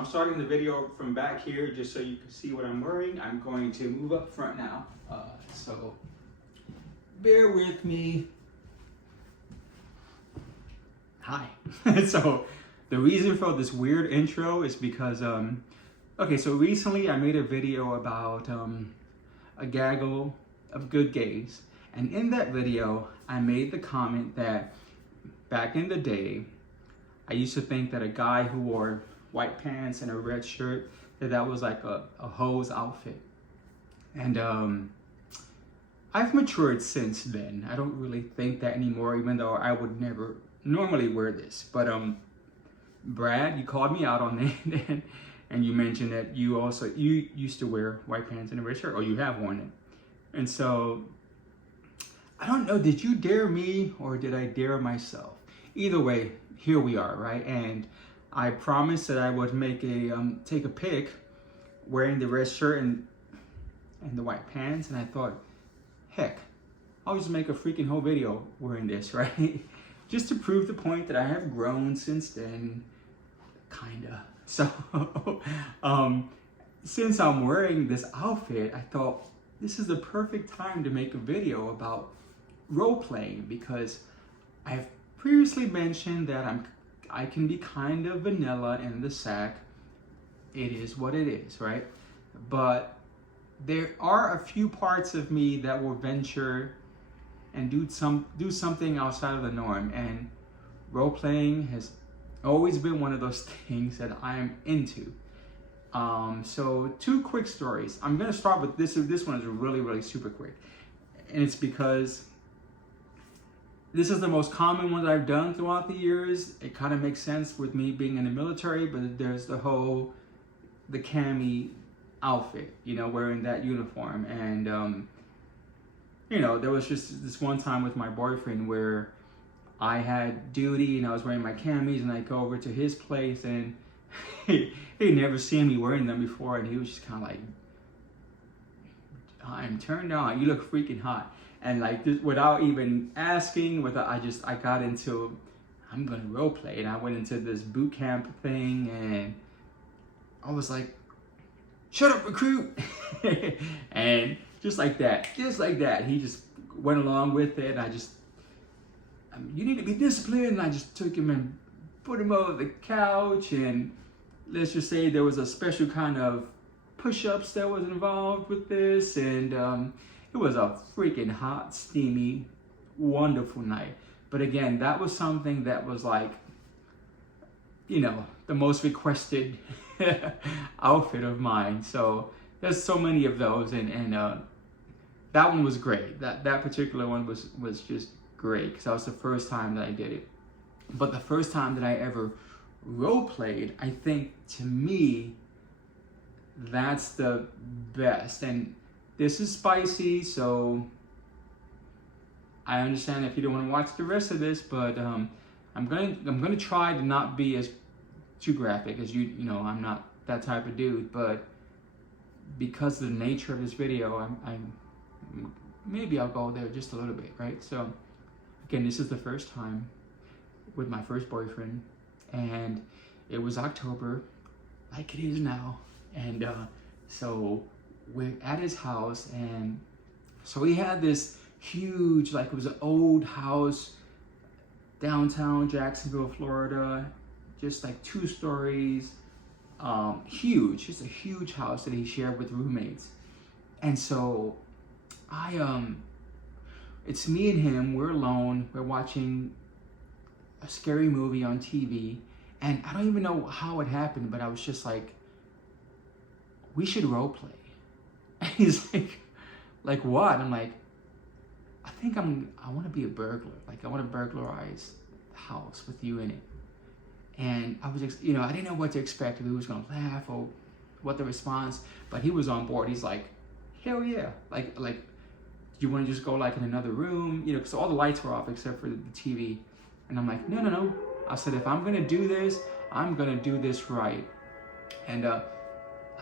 I'm starting the video from back here just so you can see what I'm wearing. I'm going to move up front now, so bear with me. Hi. So the reason for this weird intro is because, okay, so recently I made a video about a gaggle of good gays. And in that video, I made the comment that back in the day, I used to think that a guy who wore white pants and a red shirt, that was like a hoe's outfit. And I've matured since then. I don't really think that anymore, even though I would never normally wear this. But Brad, you called me out on that, and you mentioned that you used to wear white pants and a red shirt, or you have worn it. And so I don't know, did you dare me or did I dare myself? Either way, here we are, right? And I promised that I would make a take a pic wearing the red shirt and the white pants, and I thought, heck, I'll just make a freaking whole video wearing this, right? Just to prove the point that I have grown since then, kinda. So, since I'm wearing this outfit, I thought this is the perfect time to make a video about role playing, because I've previously mentioned that I can be kind of vanilla in the sack. It is what it is, right? But there are a few parts of me that will venture and do something outside of the norm, and role playing has always been one of those things that I'm into. So 2 quick stories. I'm gonna start with this. This one is really super quick, and it's because this is the most common one that I've done throughout the years. It kind of makes sense with me being in the military, but there's the cami outfit, you know, wearing that uniform. And you know, there was just this one time with my boyfriend where I had duty and I was wearing my camis, and I go over to his place, and he'd never seen me wearing them before, and he was just kind of like, I'm turned on, you look freaking hot. And like, just without even asking, I got into, I'm gonna role play, and I went into this boot camp thing, and I was like, shut up, recruit. And just like that, he just went along with it. You need to be disciplined. And I just took him and put him over the couch, and let's just say there was a special kind of push-ups that was involved with this, and it was a freaking hot, steamy, wonderful night. But again, that was something that was like, you know, the most requested outfit of mine. So there's so many of those, and that one was great. That particular one was just great, because that was the first time that I did it. But the first time that I ever role played, I think, to me, that's the best. And this is spicy, so I understand if you don't want to watch the rest of this, but I'm gonna try to not be as too graphic, as you know, I'm not that type of dude. But because of the nature of this video, maybe I'll go there just a little bit, right? So again, this is the first time with my first boyfriend, and it was October, like it is now, and so we're at his house, and so he had this huge, like, it was an old house, downtown Jacksonville, Florida, just like 2 stories, huge, just a huge house that he shared with roommates. And so it's me and him, we're alone, we're watching a scary movie on TV, and I don't even know how it happened, but I was just like, we should role play. And he's like what? I'm like, I want to be a burglar. Like, I want to burglarize the house with you in it. And I was, you know, I didn't know what to expect, if he was going to laugh or what the response, but he was on board. He's like, hell yeah. Like, you want to just go like in another room? You know, because all the lights were off except for the TV. And I'm like, no. I said, if I'm going to do this, I'm going to do this right. And I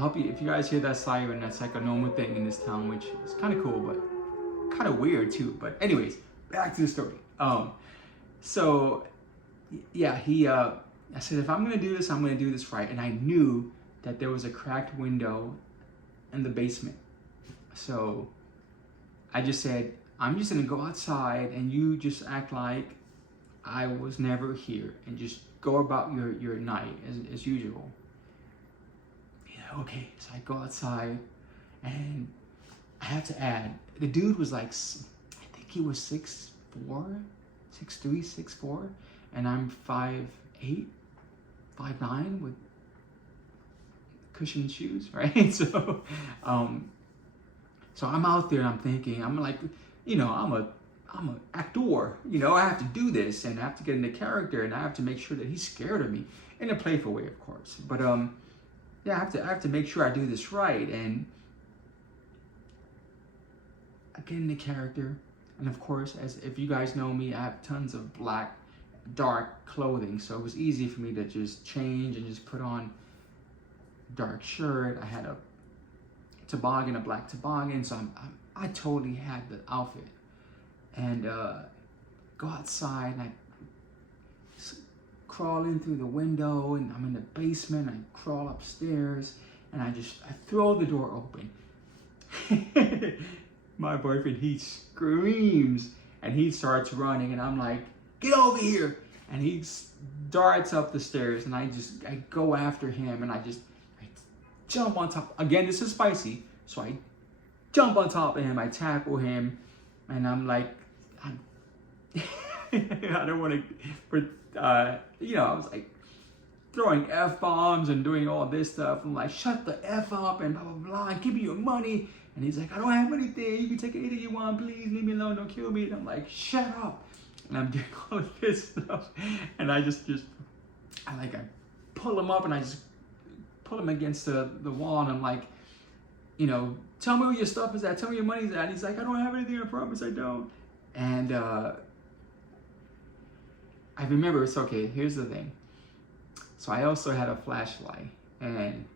hope if you guys hear that siren, that's like a normal thing in this town, which is kind of cool, but kind of weird too. But anyways, back to the story. So yeah, he I said, if I'm gonna do this, I'm gonna do this right. And I knew that there was a cracked window in the basement. So I just said, I'm just gonna go outside and you just act like I was never here and just go about your night as usual. Yeah, okay, so I go outside and I have to add, the dude was like, I think he was 6'4", 6'3", 6'4", and I'm 5'8", 5'9", with cushioned shoes, right? So, so I'm out there and I'm thinking, I'm like, you know, I'm an actor, you know, I have to do this and I have to get into character and I have to make sure that he's scared of me in a playful way, of course. But yeah, I have to make sure I do this right, and I get into character. And of course, as if you guys know me, I have tons of black, dark clothing, so it was easy for me to just change and just put on dark shirt. I had a toboggan, a black toboggan, so I totally had the outfit. And go outside and I crawl in through the window, and I'm in the basement. I crawl upstairs and I throw the door open. My boyfriend, he screams and he starts running, and I'm like, get over here. And he darts up the stairs, and I go after him, and I jump on top. Again, this is spicy. So I jump on top of him, I tackle him, and I'm like, I don't want to, you know, I was like throwing F-bombs and doing all this stuff. I'm like, shut the F up and blah, blah, blah, and give me your money. And he's like, I don't have anything. You can take anything you want. Please leave me alone. Don't kill me. And I'm like, shut up. And I'm doing all of this stuff. And I I pull him up and I just pull him against the wall. And I'm like, you know, tell me where your stuff is at. Tell me your money's at. And he's like, I don't have anything. I promise I don't. And I remember, it's okay. Here's the thing. So I also had a flashlight. And,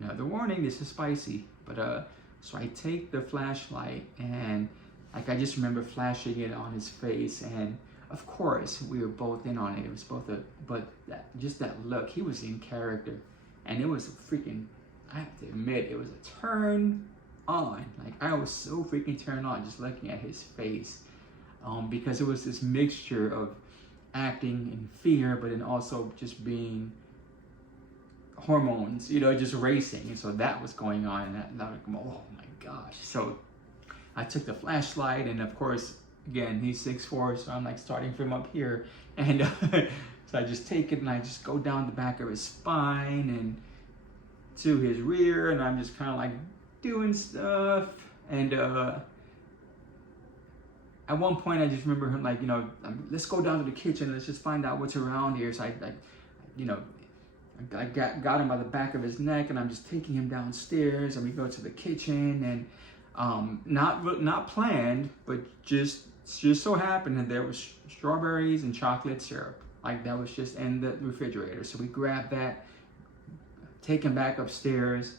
you know, the warning, this is spicy. But, so I take the flashlight and like I just remember flashing it on his face, and of course we were both in on it. It was both just that look, he was in character, and it was freaking, I have to admit, it was a turn on. Like I was so freaking turned on just looking at his face, because it was this mixture of acting in fear, but then also just being hormones, you know, just racing. And so that was going on, and that was like, oh my gosh. So I took the flashlight, and of course, again, he's 6'4", so I'm like starting from up here, and so I just take it and I just go down the back of his spine and to his rear, and I'm just kind of like doing stuff. And at one point I just remember him like, you know, let's go down to the kitchen, let's just find out what's around here. So I you know, I got him by the back of his neck, and I'm just taking him downstairs, and we go to the kitchen, and not planned, but just so happened that there was strawberries and chocolate syrup. Like that was just in the refrigerator. So we grabbed that, take him back upstairs,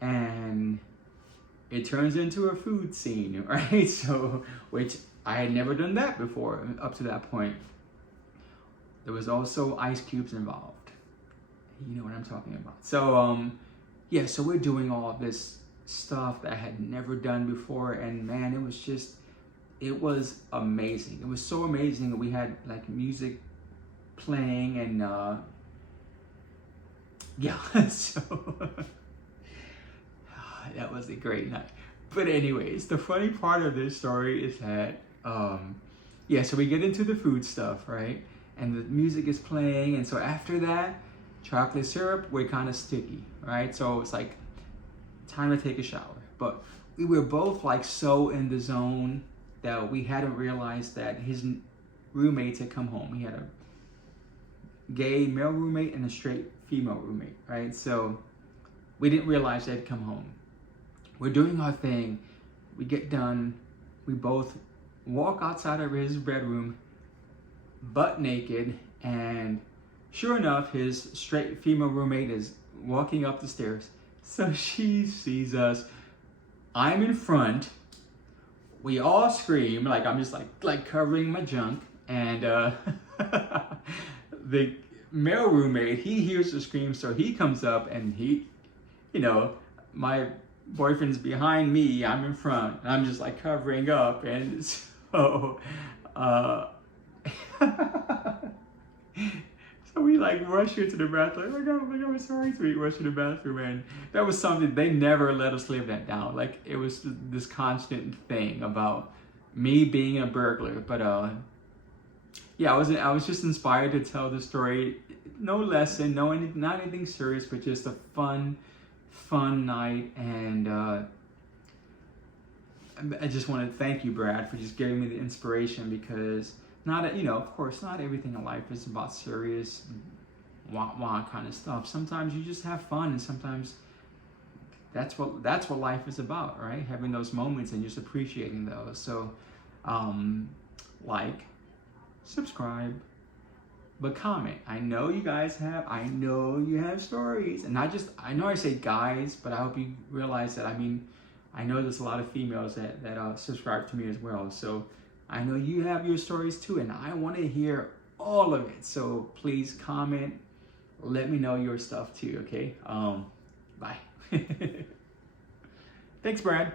and it turns into a food scene, right? So, which I had never done that before up to that point. There was also ice cubes involved. You know what I'm talking about. So, yeah, so we're doing all of this stuff that I had never done before, and man, it was amazing. It was so amazing that we had like music playing, and yeah, so that was a great night. But anyways, the funny part of this story is that yeah, so we get into the food stuff, right? And the music is playing, and so after that, chocolate syrup, we're kind of sticky, right? So it's like time to take a shower. But we were both like so in the zone that we hadn't realized that his roommates had come home. He had a gay male roommate and a straight female roommate, right? So we didn't realize they'd come home. We're doing our thing. We get done. We both walk outside of his bedroom, butt naked, and sure enough, his straight female roommate is walking up the stairs. So she sees us. I'm in front. We all scream, like I'm just like covering my junk, and the male roommate, he hears the scream, so he comes up and he, you know, my boyfriend's behind me, I'm in front, and I'm just like covering up, and so, so we like rush into the bathroom. Like, oh my God, I'm sorry. So we rush to the bathroom, and that was something they never let us live that down. Like it was this constant thing about me being a burglar. But yeah, I was just inspired to tell the story. No lesson, not anything serious, but just a fun night. And I just want to thank you, Brad, for just giving me the inspiration, because of course, not everything in life is about serious, wah kind of stuff. Sometimes you just have fun, and sometimes that's what life is about, right? Having those moments and just appreciating those. So, like, subscribe, but comment. I know you have stories, and not just, I know I say guys, but I hope you realize that, I know there's a lot of females that subscribe to me as well. So I know you have your stories too, and I want to hear all of it. So please comment, let me know your stuff too, okay? Bye. Thanks, Brad.